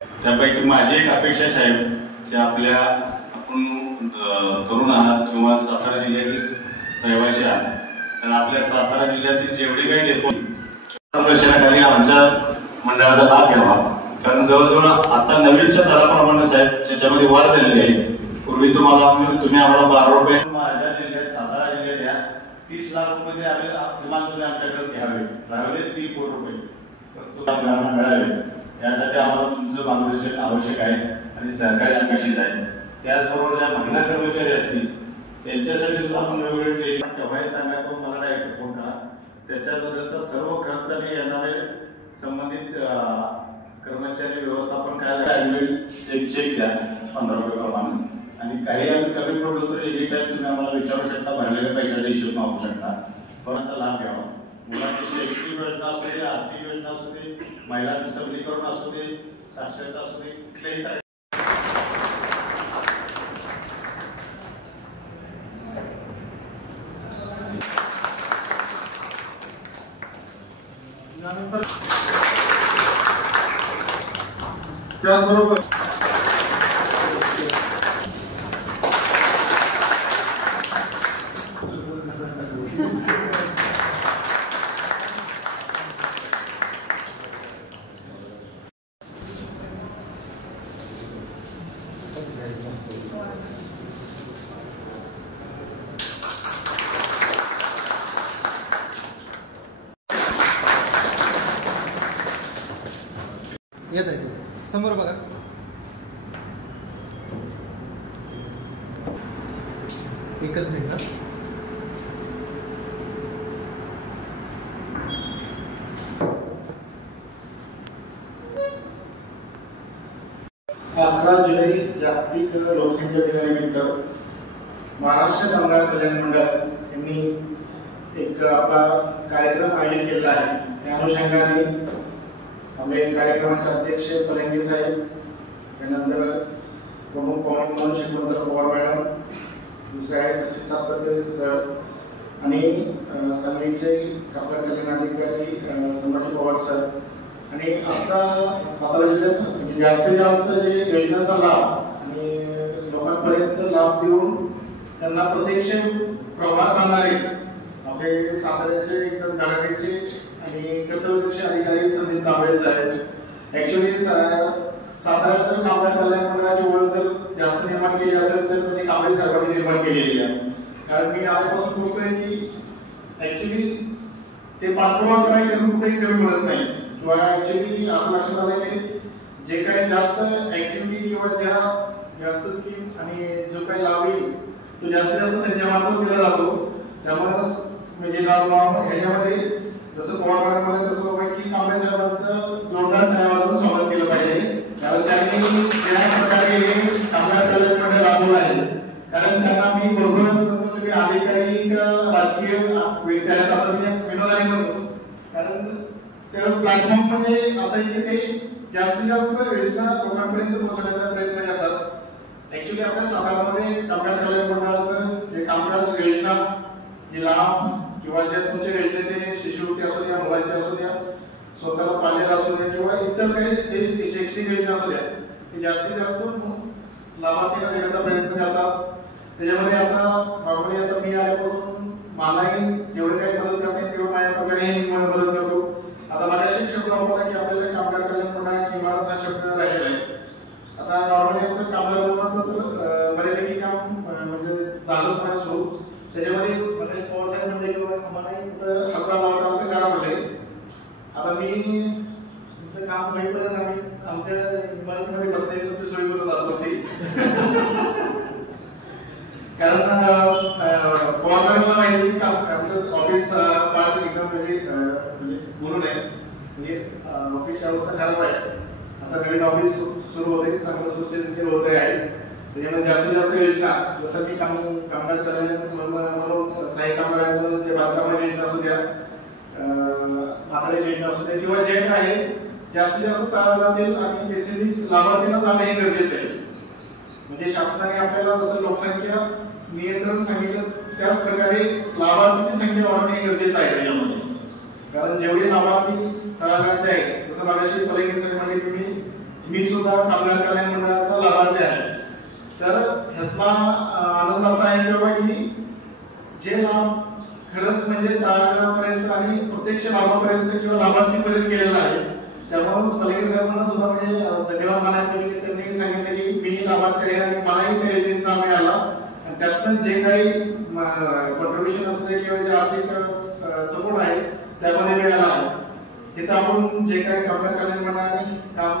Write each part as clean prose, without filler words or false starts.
त्यापैकी माझी एक अपेक्षा साहेब की आपल्या आपण तरुण आहात किंवा सातारा जिल्ह्याचे रहिवासी आहात, तर आपल्या सातारा जिल्ह्यातील जेवढे काही डेपो मार्गदर्शनाखाली आमच्या मंडळाचा लाभ घ्यावा. कारण जवळजवळ आता नवीनच्या दराप्रमाणे साहेब त्याच्यामध्ये वाढ झालेली आहे. पूर्वी तुम्ही आम्हाला 12 रुपये, माझ्या जिल्ह्यात सातारा जिल्ह्यात या 30 लाख रुपये किमान तुम्ही आमच्याकडे घ्यावे, राहिले 3 कोटी रुपये मिळावे. यासाठी आम्हाला तुमचं मार्गदर्शन आवश्यक आहे आणि सहकार्य अपेक्षित आहे. त्याचबरोबर ज्या महिला कर्मचारी असतील त्यांच्यासाठी सुद्धा आपण वेगवेगळे केव्हाही सांगा तो मला डायरेक्ट फोन करा. त्याच्याबद्दलचा सर्व खर्च आणि येणारे संबंधित कर्मचारी व्यवस्थापन काय एक चेक द्या 15 रुपये प्रमाणे. आणि काही आम्ही कमी पडलो तर एनी टाइम तुम्ही आम्हाला विचारू शकता, भरलेल्या पैशाचा हिशोब मागू शकता. कोणाचा लाभ घ्यावा. मुलांची शैक्षणिक योजना असू दे, आर्थिक योजना असू दे, महिलांचं सबलीकरण असू दे, साक्षरता असू दे, कुठल्याही त्याचबरोबर येत आहे समोर बघा. एकच मिनिट. जुलै जागतिक लोकसंख्या दिनानिमित्त महाराष्ट्र कामगार कल्याण मंडळ यांनी एक आपला कार्यक्रम आयोजित केला आहे. त्या अनुषंगाने आपले कार्यक्रमाचे अध्यक्ष पलंगे साहेब, त्यानंतर प्रमुख पाहुणे म्हणून शिवचंद्र पवार मॅडम, दुसरे आहेत सचिन सातपुते सर आणि सांगलीचे कामगार कल्याण अधिकारी संभाजी पवार सर. आणि आता सातारा जिल्ह्यात जास्तीत जास्त जे योजनेचा लाभ आणि लोकांपर्यंत लाभ देऊन त्यांना प्रत्यक्ष प्रभाव आणणारे आपले साताऱ्याचे एकदम गाडीचे आणि कर्तव्यदक्ष अधिकारी संदीप कांबळे साहेब. ऍक्च्युली सातारा तर कामगार कल्याण मंडळाची ओळख जर जास्त निर्माण केली असेल तर त्यांनी कांबळे साहेबांनी निर्माण केलेली आहे. कारण मी आल्यापासून बोलतोय की ऍक्च्युली ते पाठपुरावा करायला कुठेही कमी मिळत नाही. किंवा ऍक्च्युली असं लक्षात आलं की जे काही जास्त ऍक्टिव्हिटी किंवा ज्या जास्त स्कीम आणि जो काही लाभ येईल तो जास्तीत जास्त त्यांच्या मार्फत दिला जातो. त्यामुळे म्हणजे ह्याच्यामध्ये जसं पवारमध्ये तसं बाबा की कांबळे साहेबांचं जोरदार टाळ्यावाजून स्वागत केलं पाहिजे. कारण त्यांनी ज्या प्रकारे कामगार कल्याण मंडळ राबवलं आहे, कारण त्यांना मी बरोबरच तुम्ही अधिकारी राजकीय व्यक्ती आहेत असं मी विनोदाने म्हणतो. कारण त्या प्लॅटफॉर्म म्हणजे असं आहे की ते जास्तीत जास्त योजना लोकांपर्यंत पोहोचवण्याचा प्रयत्न करतात. ऍक्च्युली आपल्या सातारामध्ये कामगार कल्याण मंडळाचं जे कामगार योजना जे लाभ किंवा ज्या तुमच्या योजनेचे शिष्यवृत्ती असू द्या, मुलांची असू द्या, स्वतःला पाळलेला असू द्या किंवा इतर काही जे शैक्षणिक योजना असू द्या, ते जास्तीत जास्त लाभार्थीला देण्याचा प्रयत्न करतात. त्याच्यामध्ये आता नॉर्मली आता मी आल्यापासून मलाही जेवढे काही मदत करते तेवढं माझ्या प्रकारे मदत करतो. आता माझ्याशी शब्द वापरला की आपल्याला कामगार कल्याण मंडळाची इमारत हा शब्द राहिलेला आहे. आता नॉर्मली आमचं कामगार भवनाचं तर बऱ्यापैकी काम म्हणजे झालंच मला सुरू. त्याच्यामध्ये म्हणजे पवार साहेब म्हणजे आम्हालाही कुठं हातभार लावता होतं करा म्हटले. आता मी तुमचं काम होईपर्यंत आम्ही आमच्या इमारतीमध्ये बसले तुमची सोयी करत जात होती. कारण पवार साहेबांना माहिती की आमचं ऑफिस पार्ट एकदम म्हणजे बोलून आहे, म्हणजे ऑफिसची अवस्था खराब आहे. आता नवीन ऑफिस सुरू होते, चांगलं सुरक्षित होत आहे. त्याच्यामध्ये जास्तीत जास्त योजना जसं की कामगार कल्याण म्हणून सहाय्यक कामगार म्हणून जे बांधकामाची योजना असू द्या, म्हाताऱ्याची योजना असू द्या किंवा जे काही आहे जास्तीत जास्त तळागाळातील आणि बेसिक लाभार्थींना जाणं हे गरजेचं आहे. म्हणजे शासनाने आपल्याला जसं लोकसंख्या नियंत्रण सांगितलं त्याच प्रकारे लाभार्थीची संख्या वाढणे हे गरजेचं आहे त्याच्यामध्ये. कारण जेवढे लाभार्थी तळागाळातले आहेत, जसं मागाशी पलंगे साहेब म्हणजे तुम्ही मी सुद्धा कामगार कल्याण मंडळाचा लाभार्थी आहे. तर ह्याचा आनंद असा आहे की बाबा की जे लाभ खरंच म्हणजे तळागाळापर्यंत आणि प्रत्यक्ष लाभापर्यंत किंवा लाभार्थीपर्यंत गेलेला आहे. त्यामुळे फलके साहेबांना सुद्धा म्हणजे धन्यवाद मानायचे की त्यांनी सांगितलं की मी लाभार्थी आहे आणि मलाही त्या योजनेचा मिळाला आणि त्यातून जे काही कॉन्ट्रीब्युशन असते किंवा जे आर्थिक सपोर्ट आहे त्यामध्ये मिळाला आहे. तिथं आपण जे काही कामगार कल्याण मंडळाने काम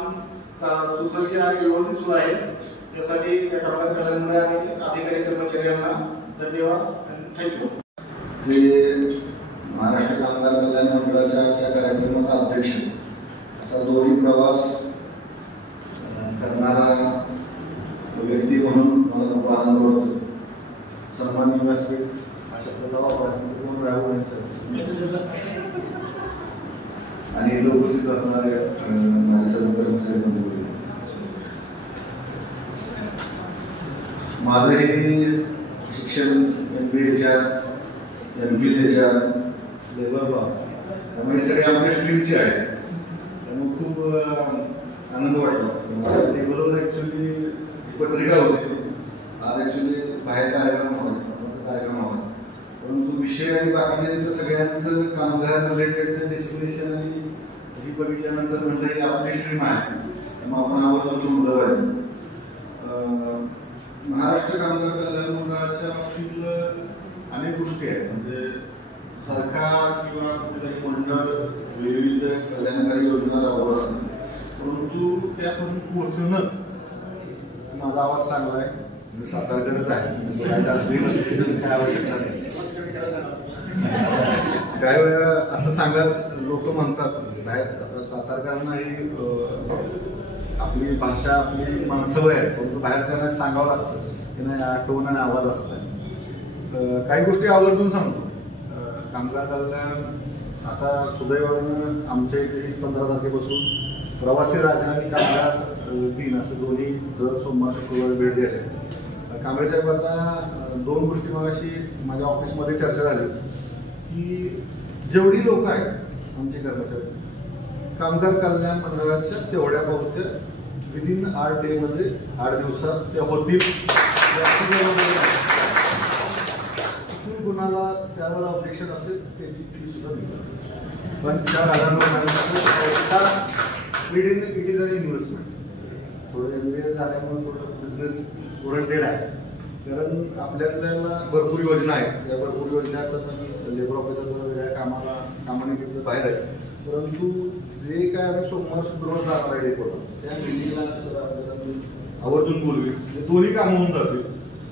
सुसज्ज आणि व्यवस्थित सुरू आहे त्यासाठी त्या कामगार कल्याण मंडळ आणि अधिकारी कर्मचाऱ्यांना धन्यवाद आणि थँक्यू. महाराष्ट्र कामगार कल्याण मंडळाच्या कार्यक्रमाचा अध्यक्ष असा दोन्ही प्रवास करणारा व्यक्ती म्हणून मला खूप आनंद होतो. सन्माननीय व्यासपीठ अशा प्रकारे राहू आणि इथं उपस्थित असणारे माझे सर्व कर्मचारी बंधू, माझं हे शिक्षण MBA MPL लेबर लॉ, त्यामुळे सगळे आमच्या स्ट्रीमचे आहेत. त्यामुळे खूप आनंद वाटला. माझ्या टेबलवर ॲक्च्युली पत्रिका होती. आज ॲक्च्युली बाहेर कार्यक्रम होता, परंतु विषय आणि बाकीच्यांचं सगळ्यांचं कामगार रिलेटेडचं डेस्टिनेशन आणि ही बघितल्यानंतर म्हटलं ही आपली स्ट्रीम आहे, त्यामुळे आपण आवडतो मुद्दा आहे. महाराष्ट्र कामगार कल्याण मंडळाच्या बाबतीतलं अनेक गोष्टी आहेत. म्हणजे सरकार किंवा कुठलंही मंडळ विविध कल्याणकारी योजना राबवत असतात, परंतु त्यापासून पोहोचणं. माझा आवाज चांगला आहे, मी सातारकरच आहे, काय आवश्यकता नाही. काही वेळा असं सांगाच लोक म्हणतात बाहेर, आता सातारकरांनाही आपली भाषा आपली सवय आहे, परंतु बाहेरच्यांना सांगावं लागतं की नाही टोन आणि आवाज असतात. काही गोष्टी आवर्जून सांगतो. कामगार कल्याण आता सुदैवानं आमच्या इथे 15 तारखेपासून प्रवासी राजधानी कामगार दिन असं दोन्ही दर सोमवार शुक्रवार भेट द्यायचे. कांबळे साहेब आता 2 गोष्टी मगाशी माझ्या ऑफिसमध्ये चर्चा झाली की जेवढी लोक आहेत आमचे कर्मचारी कामगार कल्याण मंडळाच्या तेवढ्या पावत्या विदिन 8 डेमध्ये 8 दिवसात त्या होतील. कुणाला त्यावेळेला ऑब्जेक्शन असेल त्याची फी सुद्धा मिळते, पण 4,000 इट इज अन इन्व्हेस्टमेंट. थोडं MBA झाल्यामुळे थोडं बिझनेस ओरिएंटेड आहे, कारण आपल्याला भरपूर योजना आहेत. या भरपूर योजनाचं लेबर ऑफिसर वेगळ्या कामानिमित्त बाहेर आहे, परंतु जे काय आम्ही सोमवार शुक्रवार जाणार आहे त्या मिटिंगला आपल्याला आवर्जून बोलवी. दोन्ही कामं होऊन जातील,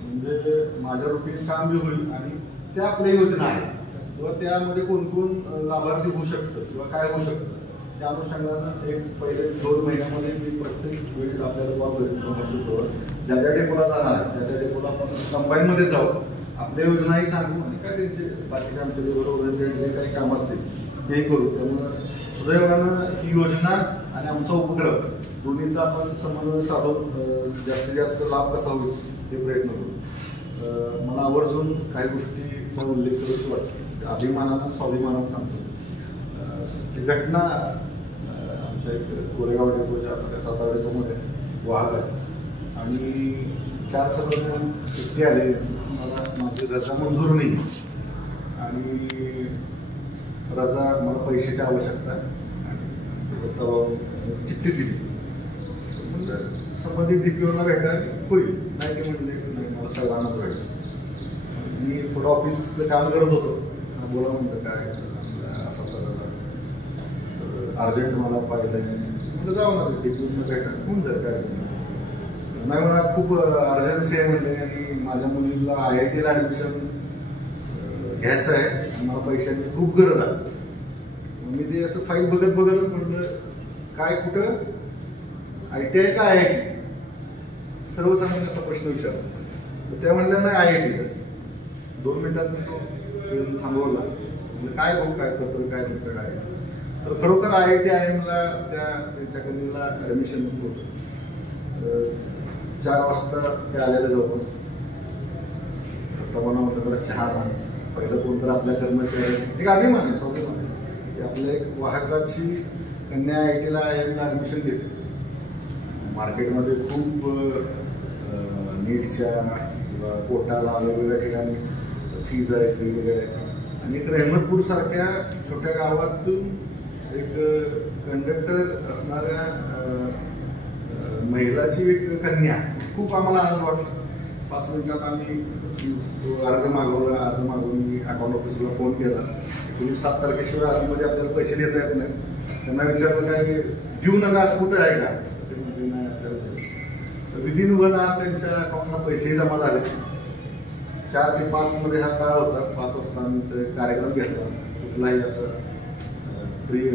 म्हणजे माझ्या रुटीन काम बी होईल आणि त्या आपल्या योजना आहेत किंवा त्यामध्ये कोण कोण लाभार्थी होऊ शकतं किंवा काय होऊ शकतं त्या अनुषंगानं एक पहिले 2 महिन्यामध्ये मी प्रत्येक वेळी आपल्याला कॉल करेन. सोमवार शुक्रवार ज्या ज्या डेपोला जाणार आहे त्या डेपोला आपण कंबाईनमध्ये जाऊ, आपल्या योजनाही सांगू आणि काय त्यांचे बाकीचे आमच्या लेबर ओरिएंटेड जे काही काम असतील ते करू. त्यामुळे सुदैवानं ही योजना आणि आमचा उपक्रम दोन्हीचा आपण समन्वय साधून जास्तीत जास्त लाभ कसा होईल हे प्रयत्न करू. मला आवर्जून काही गोष्टीचा उल्लेख करूच वाटतो. अभिमानानं स्वाभिमानानं सांगतो. ती घटना आमच्या एक कोरेगाव डेपोच्या सातारा डेपोमध्ये वाहत आहे आणि 4 सदस्य सुट्टी आले. मला माझी रजा मंजूर नाही आणि रजा मला पैशाची आवश्यकता आहे आणि चिठ्ठी दिली. म्हणजे संबंधित DPOला भेटायला होईल नाही की म्हणजे नाही मला सर्वांनाच भेटेल. मी थोडं ऑफिसचं काम करत होतो, बोला म्हणतं काय अर्जंट मला पाहिलं म्हटलं जाऊ ना DPOला भेटा होऊन जाईल काय नाही. मला खूप अर्जन्सी आहे म्हणजे आणि माझ्या मुलीला IITला ॲडमिशन घ्यायचं आहे आणि मला पैशाची खूप गरज आहे. मी ते असं फाईल बघतच म्हटलं काय कुठं ITI का IIT सर्वसामान्य असा प्रश्न विचारला. त्या म्हणल्या नाही IIT कसं. 2 मिनिटात मी तो थांबवला. म्हणजे काय बघू काय पत्र काय तुमचं काय. तर खरोखर IIT IIMला त्यांच्या कन्याला ॲडमिशन होतं. 4 वाजता ते आलेलं जवळपास. मला म्हटलं चहा पहिलं कोण तर आपल्या कर्मचारी एक अभिमान आहे स्वाभिमान आहे की आपल्या एक वाहकाची कन्या IITला IIMला ॲडमिशन घेते मार्केटमध्ये खूप नीटच्या किंवा कोटाला वेगवेगळ्या ठिकाणी फीज आहेत वेगवेगळ्या, आणि एक रहमतपूरसारख्या छोट्या गावातून एक कंडक्टर असणाऱ्या महिलाची एक कन्या, खूप आम्हाला आनंद वाटला. 5 मिनिटात आम्ही अर्ज मागवून मी अकाउंट ऑफिसला फोन केला. तुम्ही 7 तारखेशिवाय आधीमध्ये आपल्याला पैसे देता येत नाहीत. त्यांना विचारलं काय देऊ नका असं कुठं आहे का, ते म्हणजे नाही आपल्याला. विदिन 1 आवर त्यांच्या अकाउंटला पैसेही जमा झाले. 4 ते 5 मध्ये हा काळ होता. 5 वाजता आम्ही कार्यक्रम घेतला. कुठलाही असं फ्री